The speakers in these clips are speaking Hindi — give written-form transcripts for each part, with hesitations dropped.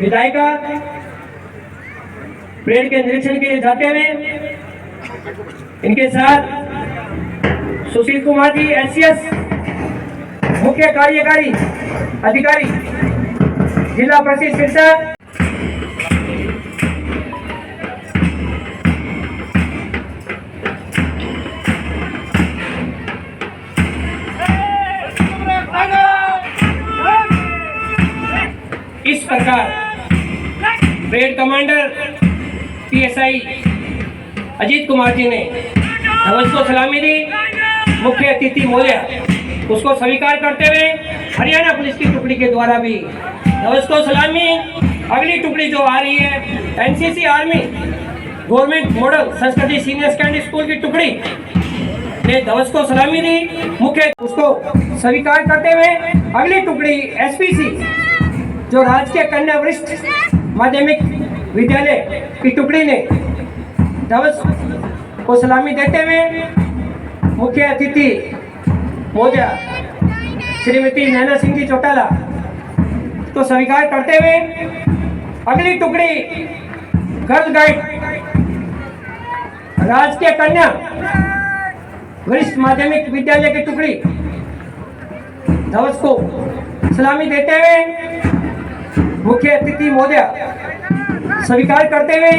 विधायिका परेड के निरीक्षण के लिए जाते हुए इनके साथ सुशील कुमार जी एससीएस मुख्य कार्यकारी अधिकारी जिला परिषद सिरसा, इस प्रकार parade commander PSI Ajit Kumar ji ने ध्वज को सलामी दी। मुख्य अतिथि महोदय उसको स्वीकार करते हुए हरियाणा पुलिस की टुकड़ी के द्वारा भी ध्वज को सलामी। अगली टुकड़ी जो आ रही है एनसीसी आर्मी गवर्नमेंट मॉडल संस्कृति सीनियर सेकेंडरी स्कूल की टुकड़ी ने ध्वज को सलामी दी। मुख्य उसको स्वीकार करते हुए अगली टुकड़ी एसपीसी जो राजकीय कन्या वरिष्ठ माध्यमिक विद्यालय की टुकड़ी ने ध्वज को सलामी देते हुए मुख्य अतिथि महोदया श्रीमती नैना सिंह जी चौटाला को स्वीकार करते हुए अगली टुकड़ी गर्ल गाइड राजकीय कन्या वरिष्ठ माध्यमिक विद्यालय की टुकड़ी ध्वज को सलामी देते हुए मुख्य अतिथि महोदया स्वीकार करते हुए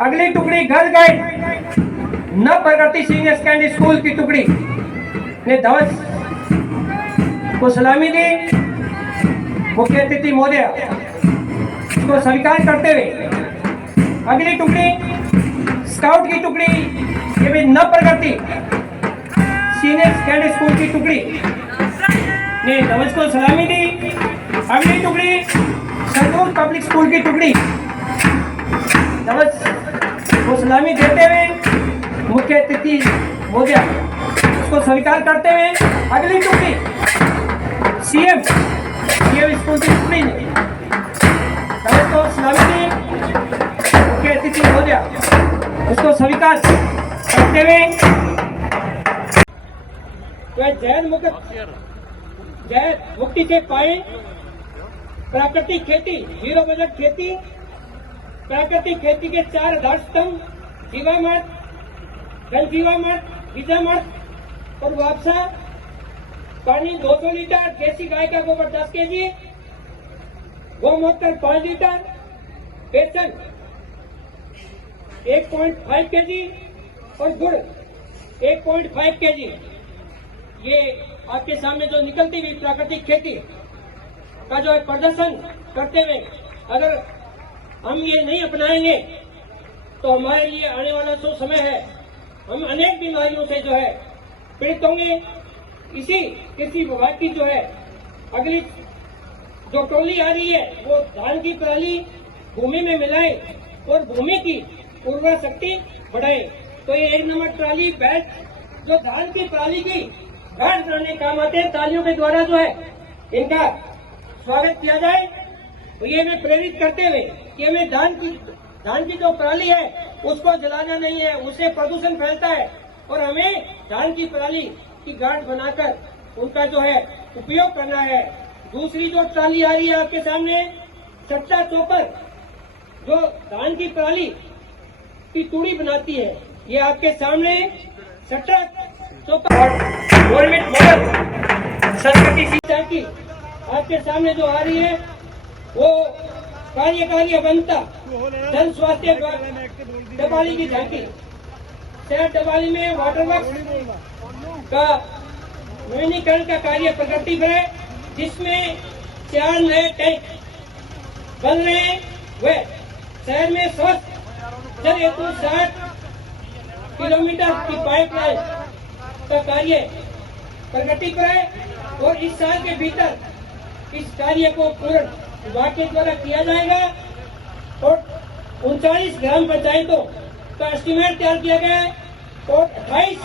अगली टुकड़ी गर्ल गाइड नव प्रगति सीनियर सेकेंडरी स्कूल की टुकड़ी ने ध्वज को सलामी दी। मुख्य अतिथि महोदया को स्वीकार करते हुए अगली टुकड़ी स्काउट की टुकड़ी ये भी नव प्रगति सीनियर सेकेंडरी स्कूल की टुकड़ी ने ध्वज को सलामी दी। अगली टुकड़ी संतूर पब्लिक स्कूल की टुकड़ी ध्वज को सलामी देते हुए मुख्य अतिथि महोदया उसको स्वीकार करते हुए अगली टुकड़ी सीएम स्कूल की टुकड़ी ने ध्वज को सलामी दी। मुख्य अतिथि महोदया उसको स्वीकार करते हुए जैन मुक्ति से पाए प्राकृतिक खेती जीरो बजट खेती प्राकृतिक खेती के 4 आधार स्तंभ जीवामृत घन जीवामृत बीजामृत और वापसा पानी 200 लीटर देसी गाय का गोबर 10 केजी गोमूत्र 5 लीटर बेसन 1.5 केजी और गुड़ 1.5 केजी। ये आपके सामने जो निकलती हुई प्राकृतिक खेती का जो है प्रदर्शन करते हुए अगर हम ये नहीं अपनाएंगे तो हमारे लिए आने वाला जो समय है हम अनेक बीमारियों से जो है पीड़ित होंगे। इसी कृषि विभाग की जो है अगली जो टोली आ रही है वो धान की पराली भूमि में मिलाए और भूमि की उर्वरा शक्ति बढ़ाए। तो ये 1 नंबर ट्राली बैच जो धान की पराली की गांठ बनाने काम आते हैं, तालियों के द्वारा जो है इनका स्वागत किया जाए। तो ये हमें प्रेरित करते हुए कि हमें धान की जो पराली है उसको जलाना नहीं है, उससे प्रदूषण फैलता है और हमें धान की पराली की गांठ बनाकर उनका जो है उपयोग करना है। दूसरी जो ट्राली आ रही है आपके सामने सट्टा चोपर जो धान की पराली की तूड़ी बनाती है, ये आपके सामने सट्टा चोपर गवर्नमेंट मॉडल संस्कृति शिक्षा की आपके सामने जो आ रही है वो कार्यकारी अभियंता जन स्वास्थ्य डबाली की झांकी। शहर डबाली में वाटर वर्क्स का नवीनीकरण का कार्य प्रगति पर है, जिसमें 4 नए टैंक बन रहे हैं। वह शहर में स्वच्छ जल हेतु 60 किलोमीटर की पाइपलाइन का कार्य प्रगति पर है और इस साल के भीतर इस कार्य को पूर्ण विभाग के द्वारा किया जाएगा और 39 ग्राम पंचायतों का एस्टीमेट तैयार किया गया है और 28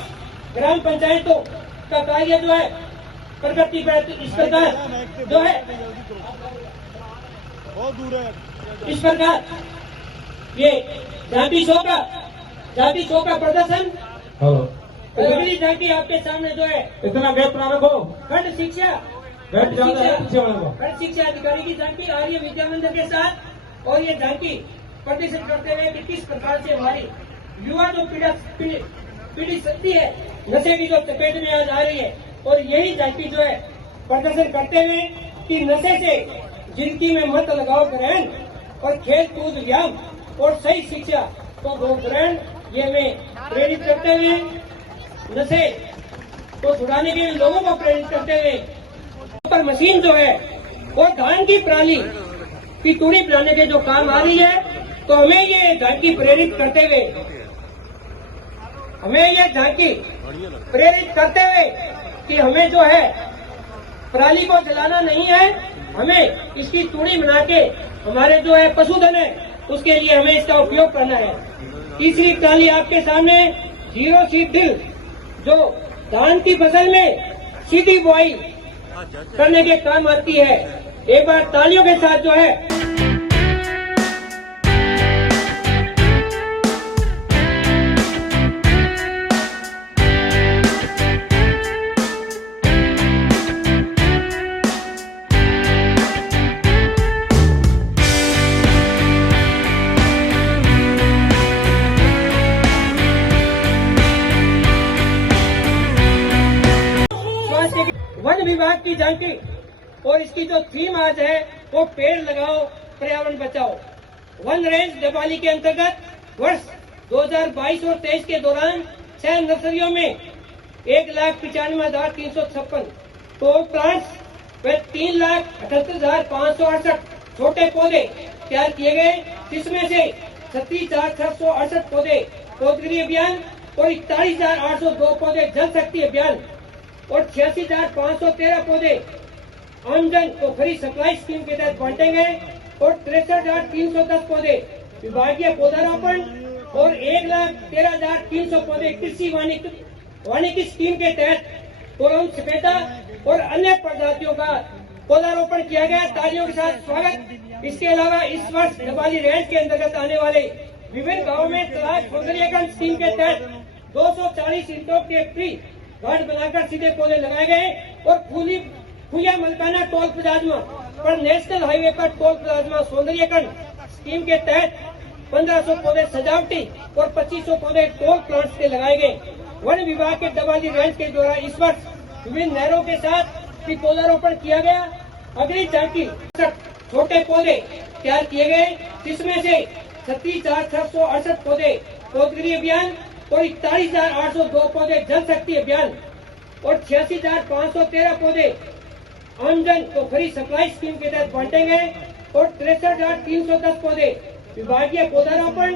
ग्राम पंचायतों का कार्य जो है प्रगति पर। इस प्रकार जो है इस प्रकार ये झांकी शो का प्रदर्शन अगली झांकी आपके सामने जो है इतना गैप ना रखो। खंड शिक्षा खंड शिक्षा अधिकारी की झांकी आर्य विद्या मंदिर के साथ, और ये झांकी प्रदर्शन करते हुए कि किस प्रकार से हमारी युवा जो पीढ़ी सकती है नशे की जो चपेट में आज आ रही है, और यही झांकी जो है प्रदर्शन करते हुए कि नशे से जिंदगी में मत लगाओ ग्रहण, और खेल कूद व्यायाम और सही शिक्षा को दो ग्रहण, ये में प्रेरित करते हुए नशे को छुड़ाने के लिए लोगों को प्रेरित करते हुए पर मशीन जो है वो धान की पराली की तूड़ी बनाने के जो काम आ रही है, तो हमें ये झांकी प्रेरित करते हुए कि हमें जो है पराली को जलाना नहीं है, हमें इसकी तूड़ी बना के हमारे जो है पशुधन है उसके लिए हमें इसका उपयोग करना है। तीसरी प्रणाली आपके सामने जीरो सीड ड्रिल, जो धान की फसल में सीधी बुआई करने के काम आती है। एक बार तालियों के साथ जो है वन विभाग की झांकी, और इसकी जो थीम आज है वो पेड़ लगाओ पर्यावरण बचाओ। वन रेंज डबाली के अंतर्गत वर्ष 2022 और 23 के दौरान 6 नर्सरियों में 1,95,356 टॉल प्लांट्स व 3,78,568 छोटे पौधे तैयार किए गए, जिसमें से 36,668 पौधे पौधगिरी अभियान और 41,802 पौधे जल शक्ति अभियान और 86,513 पौधे आमजन को फ्री सप्लाई स्कीम के तहत बांटे गए, और 63,310 पौधे विभागीय पौधारोपण और 1,13,300 पौधे कृषि वानिकी स्कीम के तहत कोलम सफेदा और अन्य प्रजातियों का पौधारोपण किया गया। तालियों के साथ स्वागत। इसके अलावा इस वर्ष डबाली रेंज के अंतर्गत आने वाले विभिन्न गाँव में तालाब सौंदर्यीकरण स्कीम के तहत 240 इंटों के फ्री घाट बनाकर सीधे पौधे लगाए गए, और फूलिया मलकाना टोल प्लाज्मा पर नेशनल हाईवे पर टोल प्लाज्मा सौंदर्यीकरण स्कीम के तहत 1500 पौधे सजावटी और 2500 पौधे टोल प्लांट्स के लगाए गए। वन विभाग के डबाली रेंज के द्वारा इस वर्ष विभिन्न नहरों के साथ भी पौधारोपण किया गया। अगली झांकी छोटे पौधे तैयार किए गए, जिसमें से 36,668 पौधे पौधगिरी अभियान और 41,802 पौधे जल शक्ति अभियान और 86,513 पौधे आमजन को फ्री सप्लाई स्कीम के तहत बांटे गए, और 63,310 पौधे विभागीय पौधारोपण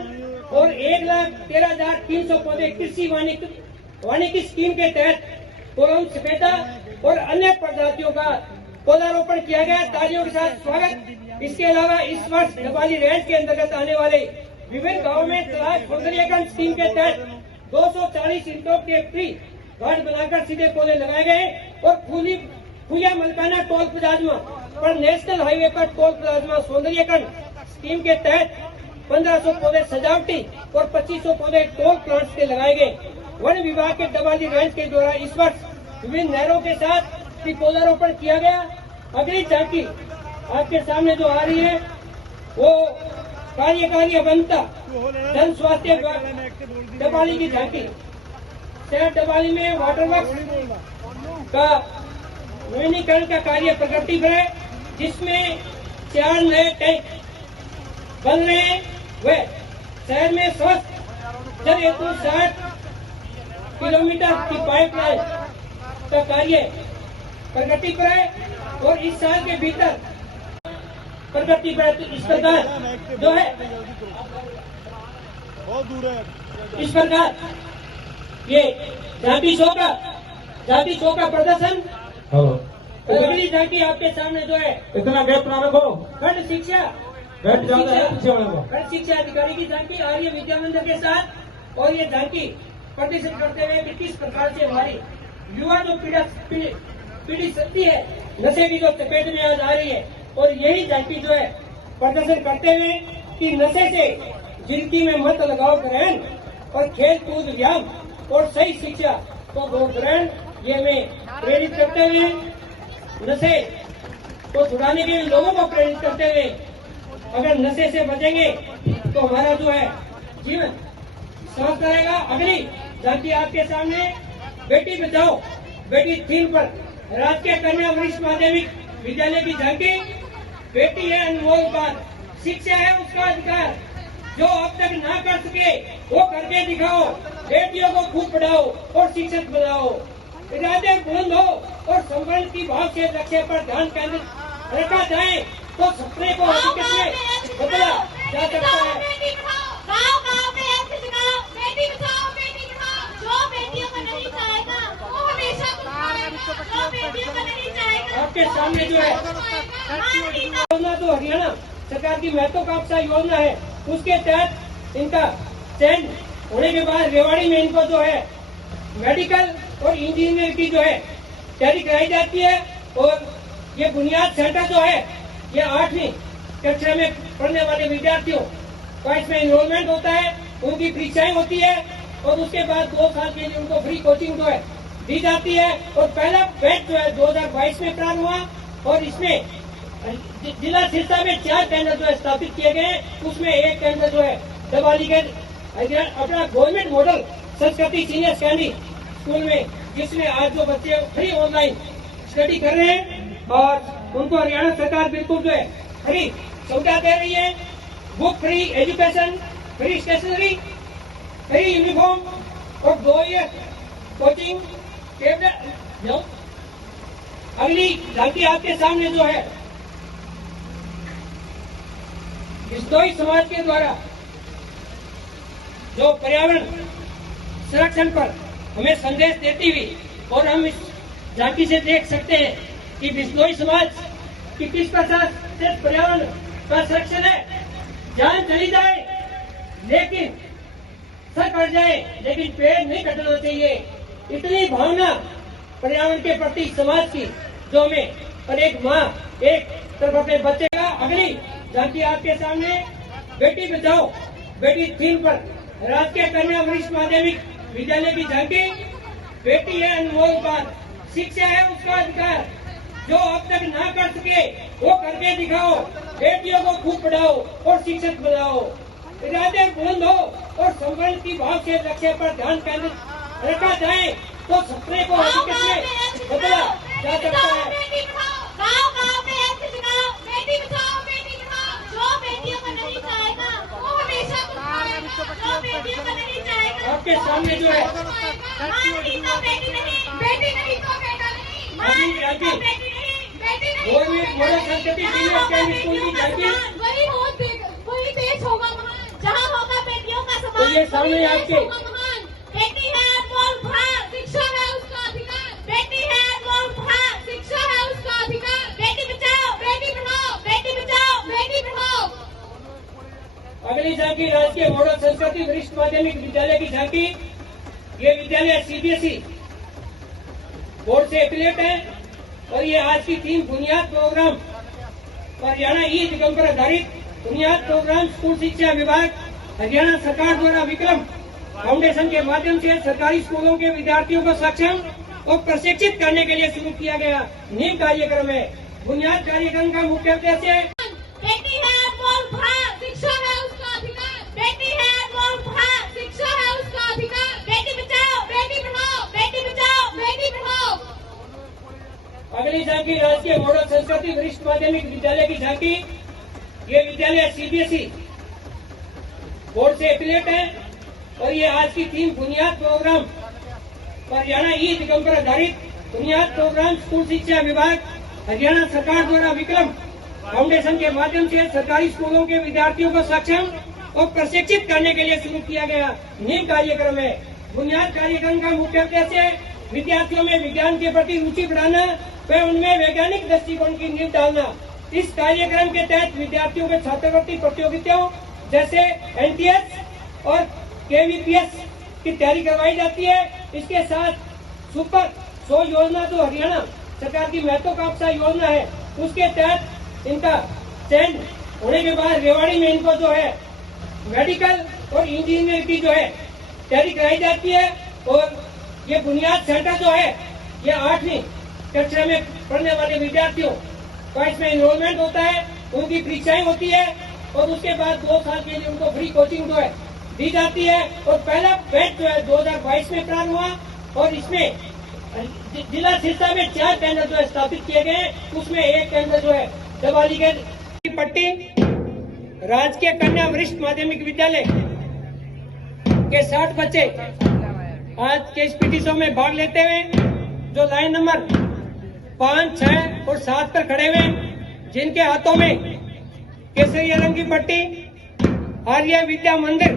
और 1,13,300 पौधे कृषि वानिकी स्कीम के तहत कोलम सफेदा और अन्य प्रजातियों का पौधारोपण किया गया। तालियों के साथ स्वागत। इसके अलावा इस वर्ष डबाली रेंज के अंतर्गत आने वाले विभिन्न गाँव में तालाब सौंदर्यीकरण स्कीम के तहत 240 इंटों के फ्री घाट बनाकर सीधे पौधे लगाए गए, और फूलिया मलकाना टोल प्लाज्मा पर नेशनल हाईवे पर टोल प्लाज्मा सौंदर्यीकरण स्कीम के तहत 1500 पौधे सजावटी और 2500 पौधे टोल प्लांट्स के लगाए गए। वन विभाग के डबाली रेंज के द्वारा इस वर्ष विभिन्न नहरों के साथ भी पौधारोपण किया गया। अगली झांकी आपके सामने जो आ रही है वो कार्यकारी अभियंता जन स्वास्थ्य डबाली की झांकी। शहर डबाली में वाटर वर्क्स का नवीनीकरण का कार्य प्रगति पर है, जिसमें 4 नए टैंक बन रहे हैं व शहर में स्वस्थ जल हेतु 60 किलोमीटर की पाइपलाइन का कार्य प्रगति पर है, और इस साल के भीतर प्रगति पर इस प्रकार जो है बहुत दूर है। इस प्रकार ये झांकी शो का प्रदर्शन। अगली झांकी आपके सामने जो है इतना गैप ना रखो। खंड शिक्षा अधिकारी की झांकी आर्य विद्या मंदिर के साथ, और ये झांकी प्रदर्शित करते हुए कि किस प्रकार से हमारी युवा जो पीढ़ी सकती है नशे की जो चपेट में आज आ रही है, और यही झांकी जो है प्रदर्शन करते हुए कि नशे से जिंदगी में मत लगाओ ग्रहण, और खेल कूद व्यायाम और सही शिक्षा को दो ग्रहण, ये में प्रेरित करते हुए नशे को छुड़ाने के लिए लोगों को प्रेरित करते हुए अगर नशे से बचेंगे तो हमारा जो है जीवन स्वस्थ रहेगा। अगली झांकी आपके सामने बेटी बचाओ बेटी थीम पर राजकीय कन्या वरिष्ठ माध्यमिक विद्यालय की झांकी। बेटी है अनमोल बात, शिक्षा है उसका अधिकार, जो अब तक ना कर सके वो करके दिखाओ। बेटियों को खूब पढ़ाओ और शिक्षक बनाओ। इरादे बुलंद हो और संवर्ण की भाव से लक्ष्य पर ध्यान केंद्रित रखा जाए तो सपने को हकीकत में बदला जा सकता है। गाँव-गाँव में ऐसे जगाओ, बेटी बचाओ, बेटी पढ़ाओ। जो बेटियों को नहीं चाहेगा, वो हमेशा जो बेटियों को नहीं चाहेगा। आपके सामने जो है योजना तो हरियाणा सरकार की महत्वाकांक्षी योजना है, उसके तहत इनका चयन होने के बाद रेवाड़ी में इनको जो है मेडिकल और इंजीनियर की जो है तैयारी कराई जाती है। और ये बुनियाद सेंटर जो है ये 8वीं कक्षा में पढ़ने वाले विद्यार्थियों का इसमें एनरोलमेंट होता है, उनकी परीक्षाएं होती है और उसके बाद 2 साल के लिए उनको फ्री कोचिंग जो है दी जाती है। और पहला बैच जो है 2022 में प्रारंभ हुआ और इसमें जिला सिरसा में 4 केंद्र जो है स्थापित किए गए, उसमें एक केंद्र जो है दबालीगंज अपना गवर्नमेंट मॉडल संस्कृति सीनियर सेकेंडरी स्कूल में, जिसमें आज जो बच्चे फ्री ऑनलाइन स्टडी कर रहे हैं और उनको हरियाणा सरकार बिल्कुल जो है फ्री सुविधा दे रही है। Book free education, free stationery, free uniform और 2 ईयर कोचिंग। अगली झांकी आपके सामने जो है बिश्नोई समाज के द्वारा जो पर्यावरण संरक्षण पर हमें संदेश देती हुई, और हम इस झांकी से देख सकते हैं कि बिश्नोई समाज की किस प्रकार से पर्यावरण का संरक्षण है। जान चली जाए लेकिन सर कट जाए लेकिन पेड़ नहीं कटना चाहिए, इतनी भावना पर्यावरण के प्रति समाज की जो हमें, और एक माँ एक तरफ अपने बच्चे का। अगली झांकी आपके सामने बेटी बचाओ बेटी थीम पर राजकीय कन्या वरिष्ठ माध्यमिक विद्यालय की झांकी। बेटी है अनमोल बात, शिक्षा है उसका अधिकार, जो अब तक ना कर सके वो करके दिखाओ। बेटियों को खूब पढ़ाओ और शिक्षक बनाओ। इरादे बुलंद हो और संवर्ण की भाव से लक्ष्य पर ध्यान केंद्रित रखा जाए तो सपने को हकीकत में बदला जा सकता है। गाँव-गाँव में ऐसे जगाओ, बेटी बचाओ, बेटी पढ़ाओ। जो बेटियों को नहीं चाहेगा, वो हमेशा जो बेटियों को नहीं चाहेगा। आपके सामने जो है बेटी नहीं तो बेटी नहीं, बेटी नहीं तो बेटा नहीं, बेटी नहीं, गवर्नमेंट मॉडल संस्कृति सीनियर सेकेंडरी स्कूल की झांकी। वही देश होगा महान, जहाँ होगा बेटियों का सम्मान। तो ये सामने आपके बेटी है अनमोल भाग, शिक्षा है उसका अधिकार। बेटी है अनमोल भाग, शिक्षा है उसका अधिकार। बेटी बचाओ, बेटी पढ़ाओ, बेटी बचाओ, बेटी पढ़ाओ। अगली झांकी राजकीय मॉडल संस्कृति वरिष्ठ माध्यमिक विद्यालय की झांकी। ये विद्यालय सीबीएसई बोर्ड से एफिलिएट है और ये आज की थीम बुनियाद प्रोग्राम हरियाणा ई निगम पर आधारित बुनियाद प्रोग्राम स्कूल शिक्षा विभाग हरियाणा सरकार द्वारा विक्रम फाउंडेशन के माध्यम से सरकारी स्कूलों के विद्यार्थियों को सक्षम और प्रशिक्षित करने के लिए शुरू किया गया नीम कार्यक्रम है। बुनियाद कार्यक्रम का मुख्य उद्देश्य बेटी है अनमोल भाग, शिक्षा है उसका अधिकार। बेटी है अनमोल भाग, शिक्षा है उसका अधिकार। बेटी बचाओ, बेटी पढ़ाओ, बेटी बचाओ, बेटी पढ़ाओ। अगली झांकी राजकीय मॉडल संस्कृति वरिष्ठ माध्यमिक विद्यालय की झांकी। ये विद्यालय सीबीएसई बोर्ड से एफिलिएट है और ये आज की थीम बुनियाद प्रोग्राम हरियाणा ई निगम पर आधारित बुनियाद प्रोग्राम स्कूल शिक्षा विभाग हरियाणा सरकार द्वारा विक्रम फाउंडेशन के माध्यम से सरकारी स्कूलों के विद्यार्थियों को सक्षम और प्रशिक्षित करने के लिए शुरू किया गया नीम कार्यक्रम है। बुनियाद कार्यक्रम का मुख्य उद्देश्य विद्यार्थियों में विज्ञान के प्रति रुचि बढ़ाना व उनमें वैज्ञानिक दृष्टिकोण की नींव डालना। इस कार्यक्रम के तहत विद्यार्थियों को छात्रवृत्ति प्रतियोगिताओं जैसे एनटीएस और केवीपीएस की तैयारी करवाई जाती है। इसके साथ सुपर 100 योजना जो हरियाणा सरकार की महत्वाकांक्षी योजना है, उसके तहत इनका चयन होने के बाद रेवाड़ी में इनको जो है मेडिकल और इंजीनियर की जो है तैयारी कराई जाती है। और ये बुनियाद सेंटर जो है ये 8वीं कक्षा में पढ़ने वाले विद्यार्थियों का इसमें इनरोलमेंट होता है, उनकी परीक्षाएं होती है और उसके बाद 2 साल के लिए उनको फ्री कोचिंग जो है दी जाती है। और पहला बैच जो है 2022 में प्रारंभ हुआ और इसमें जिला सिरसा में 4 केंद्र जो है स्थापित किए गए, उसमें एक केंद्र जो है दबालीगंज पट्टी राजकीय कन्या वरिष्ठ माध्यमिक विद्यालय के 60 बच्चे आज के इस पीटी शो में भाग लेते हुए जो लाइन नंबर 5, 6 और 7 पर खड़े हुए, जिनके हाथों में केसरिया रंग की पट्टी आर्य विद्या मंदिर